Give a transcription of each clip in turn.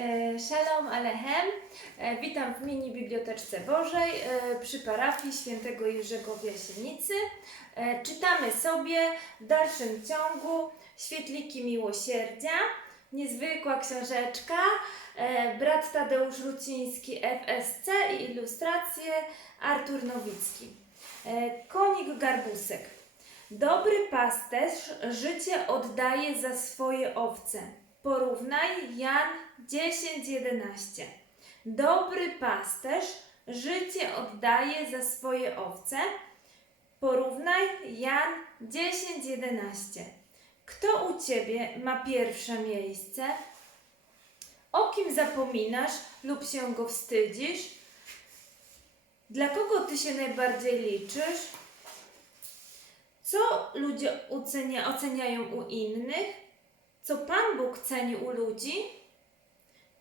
E, Shalom Alechem. E, Witam w mini biblioteczce Bożej e, przy parafii świętego Jerzego w Jasienicy. Czytamy sobie w dalszym ciągu Świetliki Miłosierdzia, niezwykła książeczka, brat Tadeusz Ruciński FSC i ilustracje Artur Nowicki. Konik Garbusek. Dobry pasterz życie oddaje za swoje owce. Porównaj Jan 10:11. Dobry pasterz życie oddaje za swoje owce. Porównaj Jan 10:11. Kto u ciebie ma pierwsze miejsce? O kim zapominasz lub się go wstydzisz? Dla kogo ty się najbardziej liczysz? Co ludzie ocenia, oceniają u innych? Co Pan Bóg ceni u ludzi?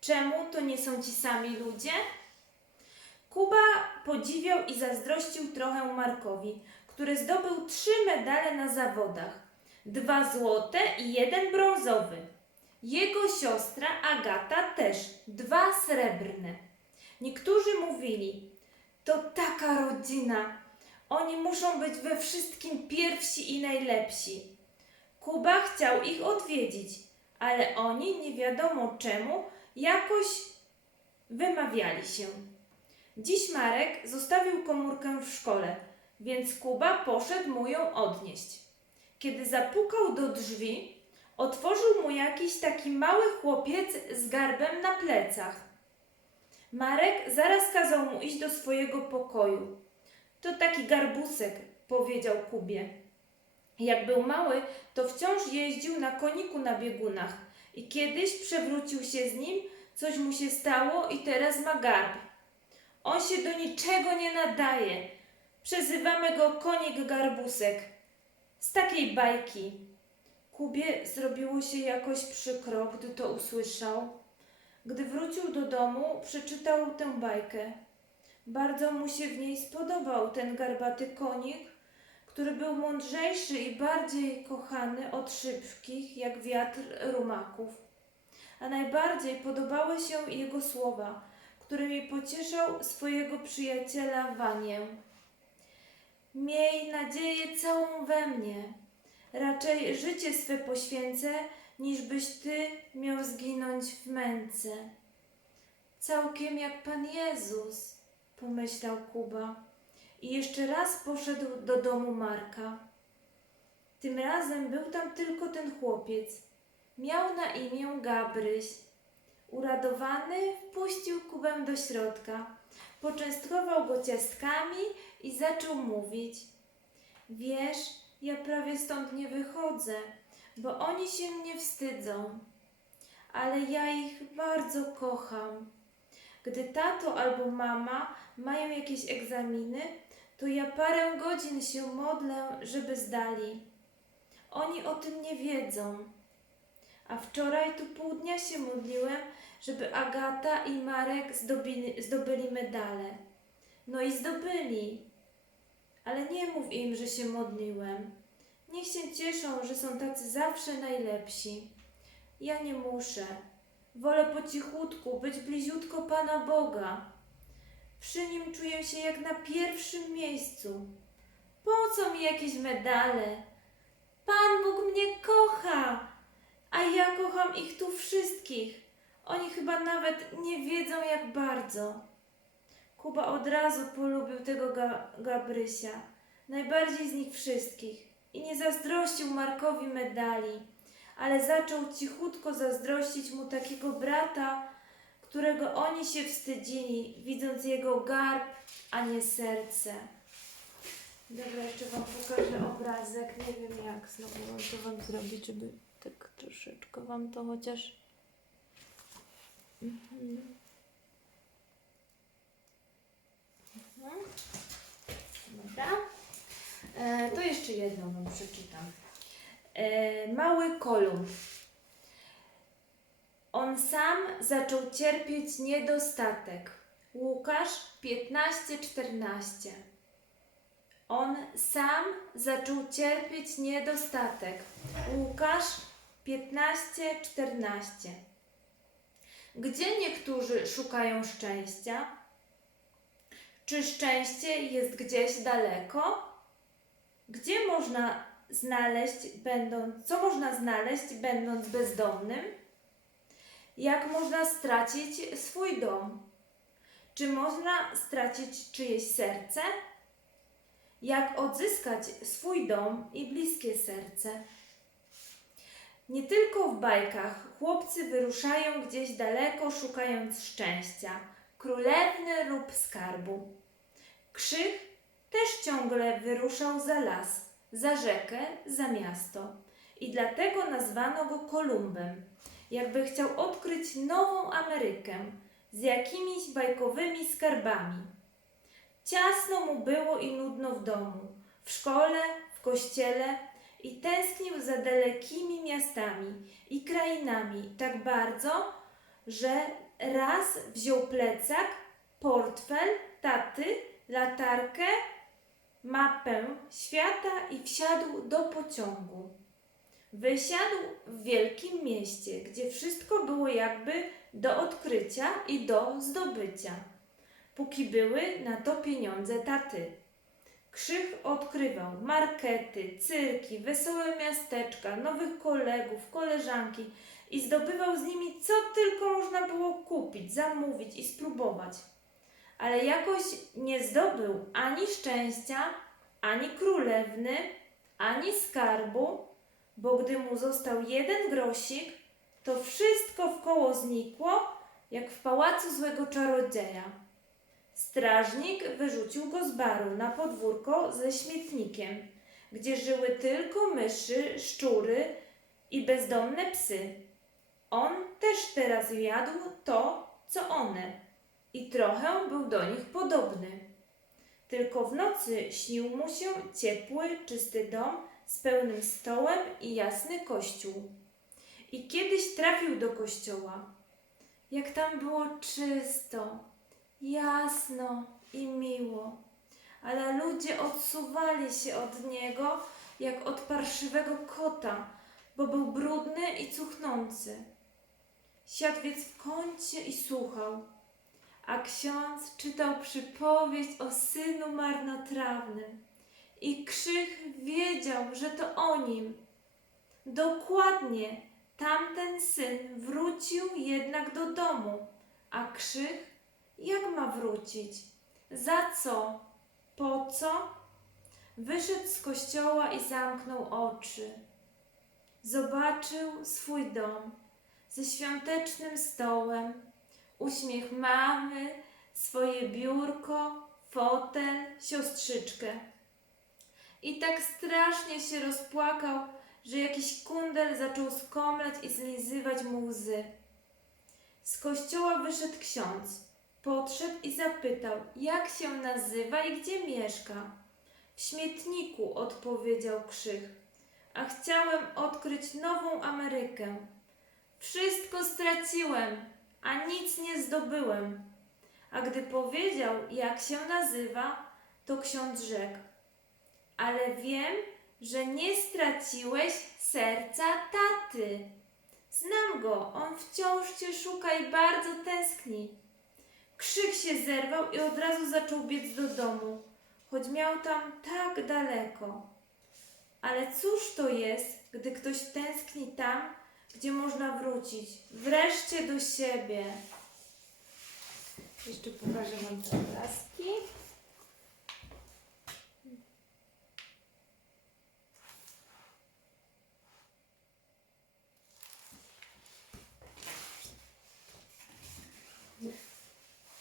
Czemu to nie są ci sami ludzie? Kuba podziwiał i zazdrościł trochę Markowi, który zdobył trzy medale na zawodach. Dwa złote i jeden brązowy. Jego siostra Agata też dwa srebrne. Niektórzy mówili, to taka rodzina. Oni muszą być we wszystkim pierwsi i najlepsi. Kuba chciał ich odwiedzić, ale oni nie wiadomo czemu jakoś wymawiali się. Dziś Marek zostawił komórkę w szkole, więc Kuba poszedł mu ją odnieść. Kiedy zapukał do drzwi, otworzył mu jakiś taki mały chłopiec z garbem na plecach. Marek zaraz kazał mu iść do swojego pokoju. To taki garbusek, powiedział Kubie. Jak był mały, to wciąż jeździł na koniku na biegunach i kiedyś przewrócił się z nim, coś mu się stało i teraz ma garb. On się do niczego nie nadaje. Przezywamy go konik garbusek. Z takiej bajki. Kubie zrobiło się jakoś przykro, gdy to usłyszał. Gdy wrócił do domu, przeczytał tę bajkę. Bardzo mu się w niej spodobał ten garbaty konik, który był mądrzejszy i bardziej kochany od szybkich, jak wiatr rumaków. A najbardziej podobały się jego słowa, którymi pocieszał swojego przyjaciela Wanię. Miej nadzieję całą we mnie. Raczej życie swe poświęcę, niż byś ty miał zginąć w męce. Całkiem jak Pan Jezus, pomyślał Kuba i jeszcze raz poszedł do domu Marka. Tym razem był tam tylko ten chłopiec. Miał na imię Gabryś. Uradowany wpuścił Kubę do środka, poczęstował go ciastkami i zaczął mówić. Wiesz, ja prawie stąd nie wychodzę, bo oni się mnie wstydzą, ale ja ich bardzo kocham. Gdy tato albo mama mają jakieś egzaminy, to ja parę godzin się modlę, żeby zdali. Oni o tym nie wiedzą. A wczoraj tu pół dnia się modliłem, żeby Agata i Marek zdobili, zdobyli medale. No i zdobyli. Ale nie mów im, że się modliłem. Niech się cieszą, że są tacy zawsze najlepsi. Ja nie muszę. Wolę po cichutku być bliziutko Pana Boga. Przy nim czuję się jak na pierwszym miejscu. Po co mi jakieś medale? Pan Bóg mnie kocha, a ja kocham ich tu wszystkich. Oni chyba nawet nie wiedzą jak bardzo. Kuba od razu polubił tego ga Gabrysia, najbardziej z nich wszystkich i nie zazdrościł Markowi medali, ale zaczął cichutko zazdrościć mu takiego brata, którego oni się wstydzili, widząc jego garb, a nie serce. Dobra, jeszcze Wam pokażę obrazek. Nie wiem jak znowu mam to Wam zrobić, żeby tak troszeczkę Wam to chociaż... Mhm. Mhm. Dobra. E, to jeszcze jedną Wam przeczytam. E, mały Kolumb. On sam zaczął cierpieć niedostatek. Łukasz 15:14. On sam zaczął cierpieć niedostatek. Łukasz 15:14. Gdzie niektórzy szukają szczęścia? Czy szczęście jest gdzieś daleko? Gdzie można znaleźć, będąc, co można znaleźć, będąc bezdomnym? Jak można stracić swój dom? Czy można stracić czyjeś serce? Jak odzyskać swój dom i bliskie serce? Nie tylko w bajkach chłopcy wyruszają gdzieś daleko, szukając szczęścia, królewny lub skarbu. Krzych też ciągle wyruszał za las, za rzekę, za miasto i dlatego nazwano go Kolumbem, jakby chciał odkryć nową Amerykę z jakimiś bajkowymi skarbami. Ciasno mu było i nudno w domu, w szkole, w kościele i tęsknił za dalekimi miastami i krainami tak bardzo, że raz wziął plecak, portfel, taty, latarkę, mapę świata i wsiadł do pociągu. Wysiadł w wielkim mieście, gdzie wszystko było jakby do odkrycia i do zdobycia, póki były na to pieniądze taty. Krzych odkrywał markety, cyrki, wesołe miasteczka, nowych kolegów, koleżanki i zdobywał z nimi co tylko można było kupić, zamówić i spróbować. Ale jakoś nie zdobył ani szczęścia, ani królewny, ani skarbu, bo gdy mu został jeden grosik, to wszystko wkoło znikło, jak w pałacu złego czarodzieja. Strażnik wyrzucił go z baru na podwórko ze śmietnikiem, gdzie żyły tylko myszy, szczury i bezdomne psy. On też teraz jadł to, co one i trochę był do nich podobny. Tylko w nocy śnił mu się ciepły, czysty dom z pełnym stołem i jasny kościół. I kiedyś trafił do kościoła. Jak tam było czysto, jasno i miło, ale ludzie odsuwali się od niego jak od parszywego kota, bo był brudny i cuchnący. Siadł więc w kącie i słuchał, a ksiądz czytał przypowieść o synu marnotrawnym. I Krzych wiedział, że to o nim. Dokładnie tamten syn wrócił jednak do domu, a Krzych jak ma wrócić? Za co? Po co? Wyszedł z kościoła i zamknął oczy. Zobaczył swój dom ze świątecznym stołem, uśmiech mamy, swoje biurko, fotel, siostrzyczkę. I tak strasznie się rozpłakał, że jakiś kundel zaczął skomleć i zlizywać mu łzy. Z kościoła wyszedł ksiądz. Podszedł i zapytał, jak się nazywa i gdzie mieszka. W śmietniku, odpowiedział Krzych. A chciałem odkryć nową Amerykę. Wszystko straciłem, a nic nie zdobyłem. A gdy powiedział, jak się nazywa, to ksiądz rzekł: Ale wiem, że nie straciłeś serca taty. Znam go, on wciąż cię szuka i bardzo tęskni. Krzyk się zerwał i od razu zaczął biec do domu, choć miał tam tak daleko. Ale cóż to jest, gdy ktoś tęskni tam, gdzie można wrócić, wreszcie do siebie. Jeszcze pokażę Wam te obrazki.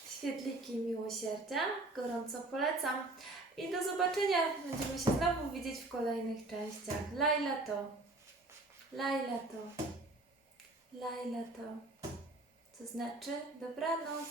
Świetliki miłosierdzia, gorąco polecam. I do zobaczenia. Będziemy się znowu widzieć w kolejnych częściach. Laila to. Laila to. Laila to. Co znaczy dobranoc.